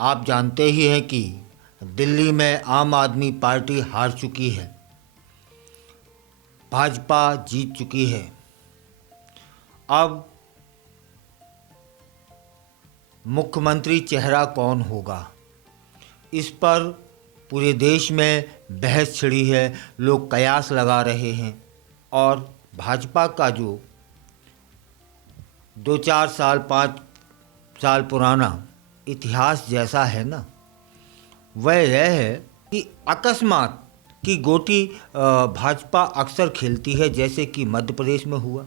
आप जानते ही हैं कि दिल्ली में आम आदमी पार्टी हार चुकी है, भाजपा जीत चुकी है। अब मुख्यमंत्री चेहरा कौन होगा, इस पर पूरे देश में बहस छिड़ी है। लोग कयास लगा रहे हैं और भाजपा का जो 2-4 साल 5 साल पुराना इतिहास जैसा है ना, वह यह है कि अकस्मात की गोटी भाजपा अक्सर खेलती है, जैसे कि मध्य प्रदेश में हुआ,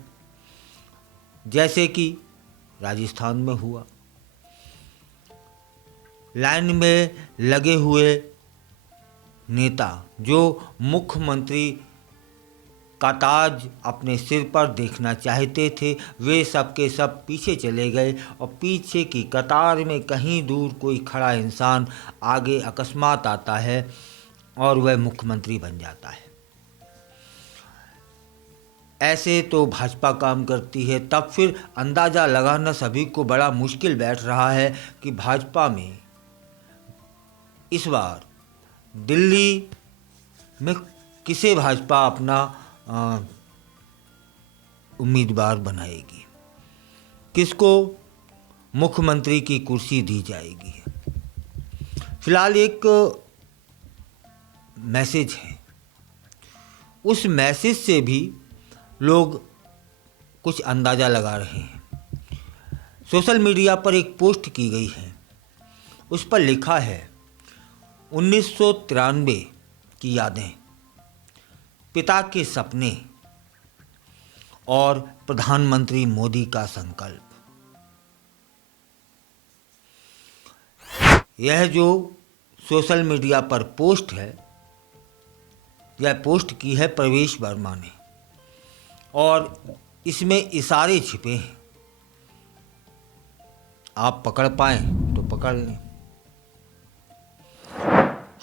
जैसे कि राजस्थान में हुआ। लाइन में लगे हुए नेता जो मुख्यमंत्री का ताज अपने सिर पर देखना चाहते थे, वे सब के सब पीछे चले गए और पीछे की कतार में कहीं दूर कोई खड़ा इंसान आगे अकस्मात आता है और वह मुख्यमंत्री बन जाता है। ऐसे तो भाजपा काम करती है। तब फिर अंदाज़ा लगाना सभी को बड़ा मुश्किल बैठ रहा है कि भाजपा में इस बार दिल्ली में किसे भाजपा अपना उम्मीदवार बनाएगी, किसको मुख्यमंत्री की कुर्सी दी जाएगी। फिलहाल एक मैसेज है, उस मैसेज से भी लोग कुछ अंदाज़ा लगा रहे हैं। सोशल मीडिया पर एक पोस्ट की गई है, उस पर लिखा है 1993 की यादें, पिता के सपने और प्रधानमंत्री मोदी का संकल्प। यह जो सोशल मीडिया पर पोस्ट है, यह पोस्ट की है प्रवेश वर्मा ने और इसमें इशारे छिपे हैं। आप पकड़ पाएं तो पकड़ लें।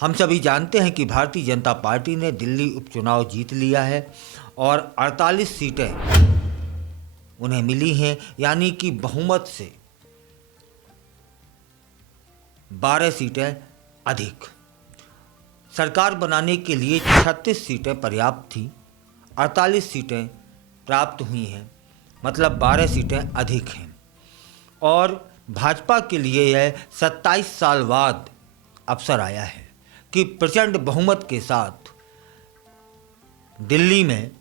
हम सभी जानते हैं कि भारतीय जनता पार्टी ने दिल्ली उपचुनाव जीत लिया है और 48 सीटें उन्हें मिली हैं, यानी कि बहुमत से 12 सीटें अधिक। सरकार बनाने के लिए 36 सीटें पर्याप्त थी, 48 सीटें प्राप्त हुई हैं, मतलब 12 सीटें अधिक हैं। और भाजपा के लिए यह 27 साल बाद अवसर आया है कि प्रचंड बहुमत के साथ दिल्ली में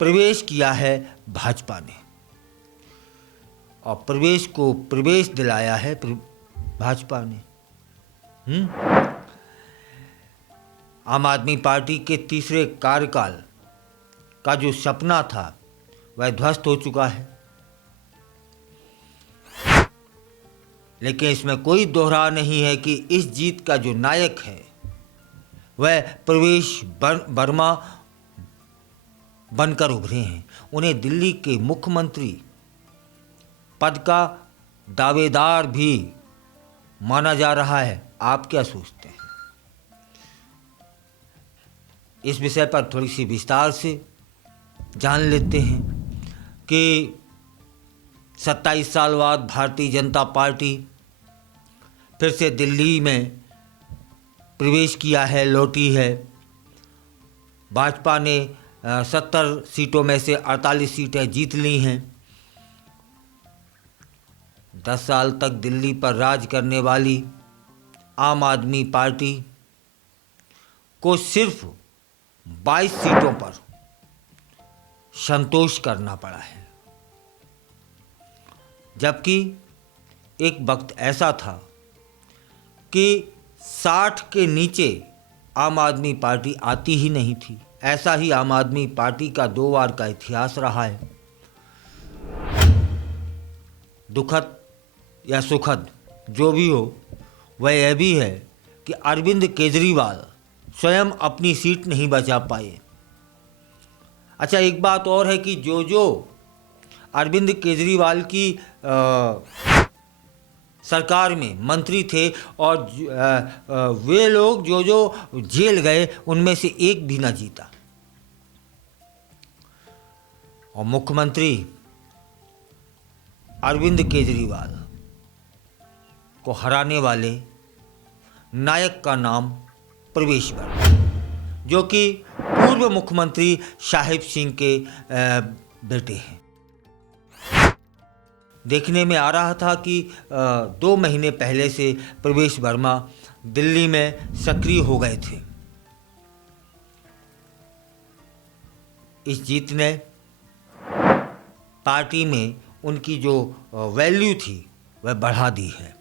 प्रवेश किया है भाजपा ने और प्रवेश को प्रवेश दिलाया है भाजपा ने। आम आदमी पार्टी के तीसरे कार्यकाल का जो सपना था वह ध्वस्त हो चुका है, लेकिन इसमें कोई दोहरा नहीं है कि इस जीत का जो नायक है वह प्रवेश वर्मा बनकर उभरे हैं। उन्हें दिल्ली के मुख्यमंत्री पद का दावेदार भी माना जा रहा है। आप क्या सोचते हैं? इस विषय पर थोड़ी सी विस्तार से जान लेते हैं कि 27 साल बाद भारतीय जनता पार्टी फिर से दिल्ली में प्रवेश किया है, लौटी है। भाजपा ने 70 सीटों में से 48 सीटें जीत ली हैं। 10 साल तक दिल्ली पर राज करने वाली आम आदमी पार्टी को सिर्फ 22 सीटों पर संतोष करना पड़ा है, जबकि एक वक्त ऐसा था कि 60 के नीचे आम आदमी पार्टी आती ही नहीं थी। ऐसा ही आम आदमी पार्टी का 2 बार का इतिहास रहा है। दुखद या सुखद जो भी हो, वह यह भी है कि अरविंद केजरीवाल स्वयं अपनी सीट नहीं बचा पाए। अच्छा, एक बात और है कि जो अरविंद केजरीवाल की सरकार में मंत्री थे और वे लोग जो जेल गए, उनमें से एक भी ना जीता। और मुख्यमंत्री अरविंद केजरीवाल को हराने वाले नायक का नाम प्रवेश वर्मा, जो कि पूर्व मुख्यमंत्री साहिब सिंह के बेटे हैं। देखने में आ रहा था कि 2 महीने पहले से प्रवेश वर्मा दिल्ली में सक्रिय हो गए थे। इस जीत ने पार्टी में उनकी जो वैल्यू थी वह बढ़ा दी है।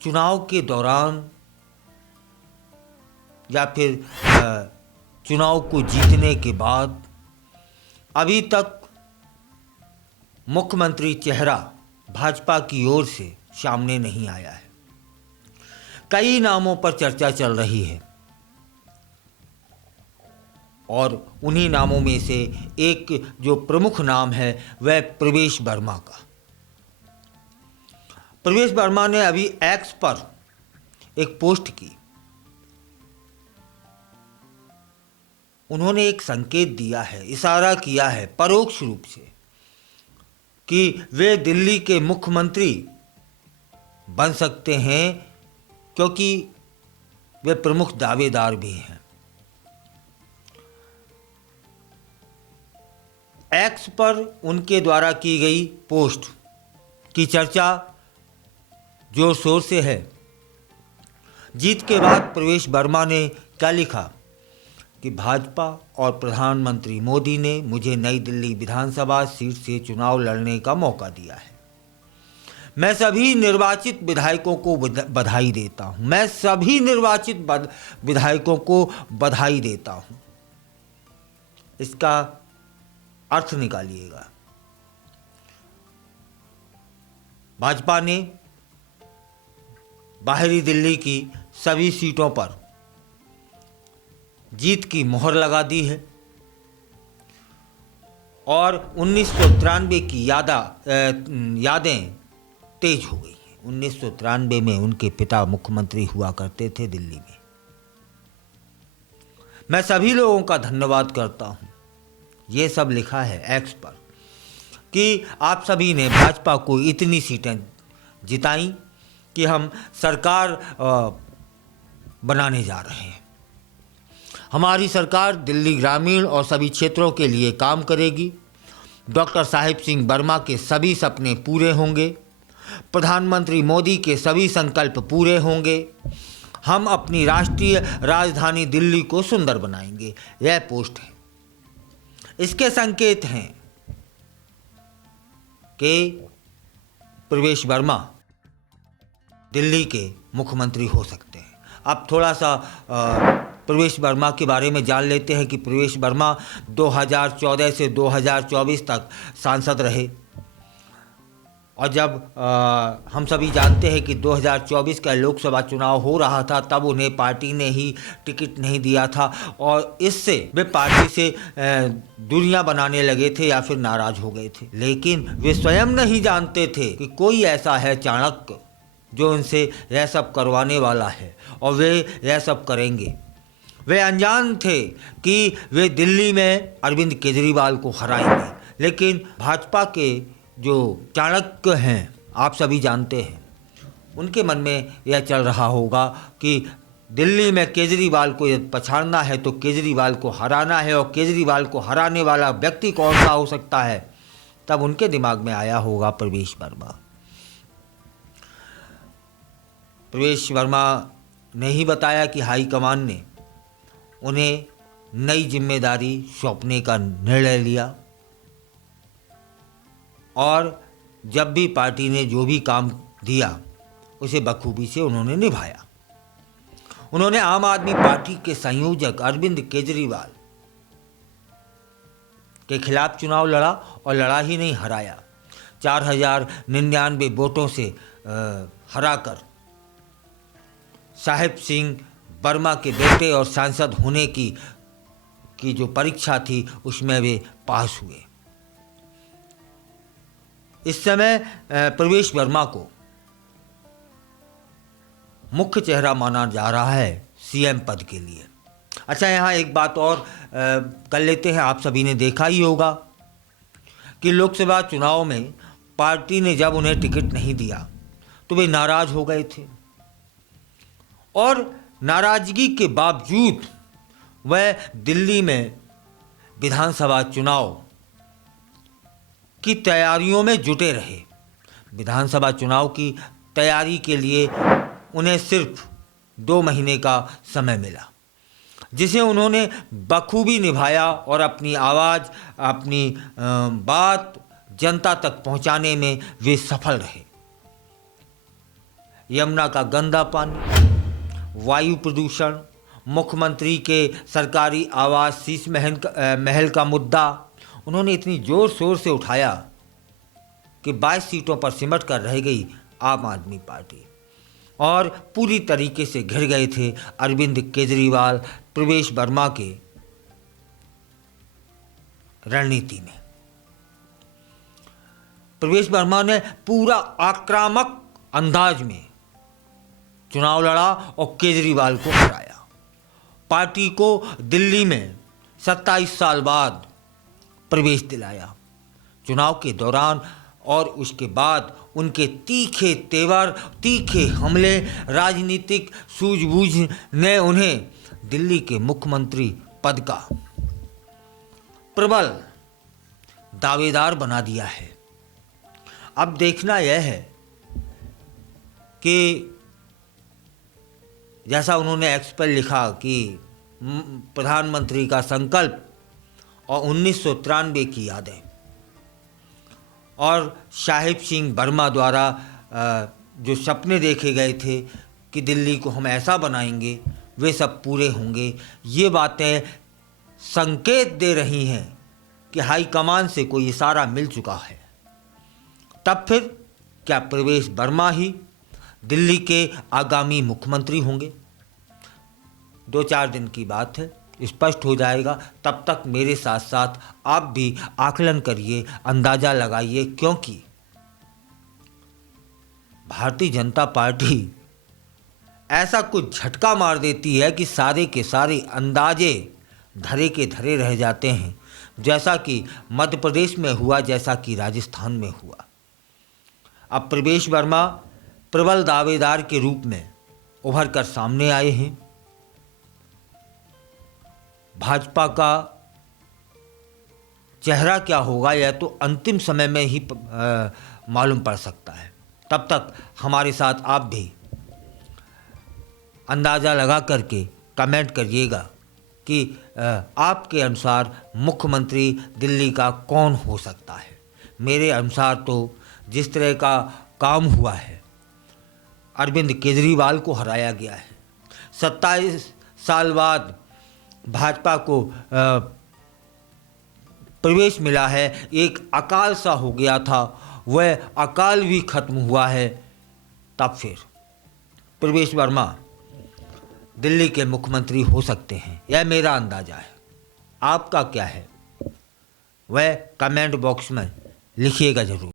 चुनाव के दौरान या फिर चुनाव को जीतने के बाद अभी तक मुख्यमंत्री चेहरा भाजपा की ओर से सामने नहीं आया है। कई नामों पर चर्चा चल रही है और उन्हीं नामों में से एक जो प्रमुख नाम है वह प्रवेश वर्मा का। प्रवेश वर्मा ने अभी एक्स पर एक पोस्ट की। उन्होंने एक संकेत दिया है, इशारा किया है परोक्ष रूप से कि वे दिल्ली के मुख्यमंत्री बन सकते हैं, क्योंकि वे प्रमुख दावेदार भी हैं। एक्स पर उनके द्वारा की गई पोस्ट की चर्चा जोर शोर से है। जीत के बाद प्रवेश वर्मा ने क्या लिखा कि भाजपा और प्रधानमंत्री मोदी ने मुझे नई दिल्ली विधानसभा सीट से चुनाव लड़ने का मौका दिया है। मैं सभी निर्वाचित विधायकों को बधाई देता हूं। मैं सभी निर्वाचित विधायकों को बधाई देता हूं। इसका अर्थ निकालिएगा। भाजपा ने बाहरी दिल्ली की सभी सीटों पर जीत की मोहर लगा दी है और 1993 की यादें तेज हो गई हैं। 1993 में उनके पिता मुख्यमंत्री हुआ करते थे दिल्ली में। मैं सभी लोगों का धन्यवाद करता हूं। ये सब लिखा है एक्स पर कि आप सभी ने भाजपा को इतनी सीटें जिताई कि हम सरकार बनाने जा रहे हैं। हमारी सरकार दिल्ली ग्रामीण और सभी क्षेत्रों के लिए काम करेगी। डॉक्टर साहिब सिंह वर्मा के सभी सपने पूरे होंगे। प्रधानमंत्री मोदी के सभी संकल्प पूरे होंगे। हम अपनी राष्ट्रीय राजधानी दिल्ली को सुंदर बनाएंगे। यह पोस्ट है। इसके संकेत हैं कि प्रवेश वर्मा दिल्ली के मुख्यमंत्री हो सकते हैं। अब थोड़ा सा प्रवेश वर्मा के बारे में जान लेते हैं कि प्रवेश वर्मा 2014 से 2024 तक सांसद रहे और जब हम सभी जानते हैं कि 2024 का लोकसभा चुनाव हो रहा था, तब उन्हें पार्टी ने ही टिकट नहीं दिया था और इससे वे पार्टी से दूरियां बनाने लगे थे या फिर नाराज हो गए थे। लेकिन वे स्वयं नहीं जानते थे कि कोई ऐसा है चाणक्य जो उनसे यह सब करवाने वाला है और वे यह सब करेंगे। वे अनजान थे कि वे दिल्ली में अरविंद केजरीवाल को हराएंगे। लेकिन भाजपा के जो चाणक्य हैं, आप सभी जानते हैं, उनके मन में यह चल रहा होगा कि दिल्ली में केजरीवाल को यदि पछाड़ना है तो केजरीवाल को हराना है, और केजरीवाल को हराने वाला व्यक्ति कौन सा हो सकता है। तब उनके दिमाग में आया होगा प्रवेश वर्मा। प्रवेश वर्मा ने ही बताया कि हाईकमान ने उन्हें नई जिम्मेदारी सौंपने का निर्णय लिया और जब भी पार्टी ने जो भी काम दिया उसे बखूबी से उन्होंने निभाया। उन्होंने आम आदमी पार्टी के संयोजक अरविंद केजरीवाल के खिलाफ चुनाव लड़ा और लड़ा ही नहीं, हराया। 4099 वोटों से हराकर साहिब सिंह वर्मा के बेटे और सांसद होने की जो परीक्षा थी उसमें वे पास हुए। इस समय प्रवेश वर्मा को मुख्य चेहरा माना जा रहा है सीएम पद के लिए। अच्छा, यहाँ एक बात और कर लेते हैं। आप सभी ने देखा ही होगा कि लोकसभा चुनाव में पार्टी ने जब उन्हें टिकट नहीं दिया तो वे नाराज हो गए थे और नाराजगी के बावजूद वह दिल्ली में विधानसभा चुनाव की तैयारियों में जुटे रहे। विधानसभा चुनाव की तैयारी के लिए उन्हें सिर्फ 2 महीने का समय मिला, जिसे उन्होंने बखूबी निभाया और अपनी आवाज़, अपनी बात जनता तक पहुंचाने में वे सफल रहे। यमुना का गंदा पानी, वायु प्रदूषण, मुख्यमंत्री के सरकारी आवास शीश महल का मुद्दा उन्होंने इतनी जोर शोर से उठाया कि 22 सीटों पर सिमट कर रह गई आम आदमी पार्टी और पूरी तरीके से घिर गए थे अरविंद केजरीवाल प्रवेश वर्मा के रणनीति में। प्रवेश वर्मा ने पूरा आक्रामक अंदाज में चुनाव लड़ा और केजरीवाल को हराया। पार्टी को दिल्ली में 27 साल बाद प्रवेश दिलाया। चुनाव के दौरान और उसके बाद उनके तीखे तेवर, तीखे हमले, राजनीतिक सूझबूझ ने उन्हें दिल्ली के मुख्यमंत्री पद का प्रबल दावेदार बना दिया है। अब देखना यह है कि जैसा उन्होंने एक्स पर लिखा कि प्रधानमंत्री का संकल्प और 1993 की यादें और साहिब सिंह वर्मा द्वारा जो सपने देखे गए थे कि दिल्ली को हम ऐसा बनाएंगे, वे सब पूरे होंगे। ये बातें संकेत दे रही हैं कि हाईकमान से कोई इशारा मिल चुका है। तब फिर क्या प्रवेश वर्मा ही दिल्ली के आगामी मुख्यमंत्री होंगे? 2-4 दिन की बात है, स्पष्ट हो जाएगा। तब तक मेरे साथ साथ आप भी आकलन करिए, अंदाज़ा लगाइए, क्योंकि भारतीय जनता पार्टी ऐसा कुछ झटका मार देती है कि सारे के सारे अंदाजे धरे के धरे रह जाते हैं, जैसा कि मध्य प्रदेश में हुआ, जैसा कि राजस्थान में हुआ। अब प्रवेश वर्मा प्रबल दावेदार के रूप में उभर कर सामने आए हैं। भाजपा का चेहरा क्या होगा यह तो अंतिम समय में ही मालूम पड़ सकता है। तब तक हमारे साथ आप भी अंदाज़ा लगा करके कमेंट करिएगा कि आपके अनुसार मुख्यमंत्री दिल्ली का कौन हो सकता है। मेरे अनुसार तो जिस तरह का काम हुआ है, अरविंद केजरीवाल को हराया गया है। 27 साल बाद भाजपा को प्रवेश मिला है। एक अकाल सा हो गया था, वह अकाल भी खत्म हुआ है। तब फिर प्रवेश वर्मा दिल्ली के मुख्यमंत्री हो सकते हैं, यह मेरा अंदाज़ा है। आपका क्या है वह कमेंट बॉक्स में लिखिएगा ज़रूर।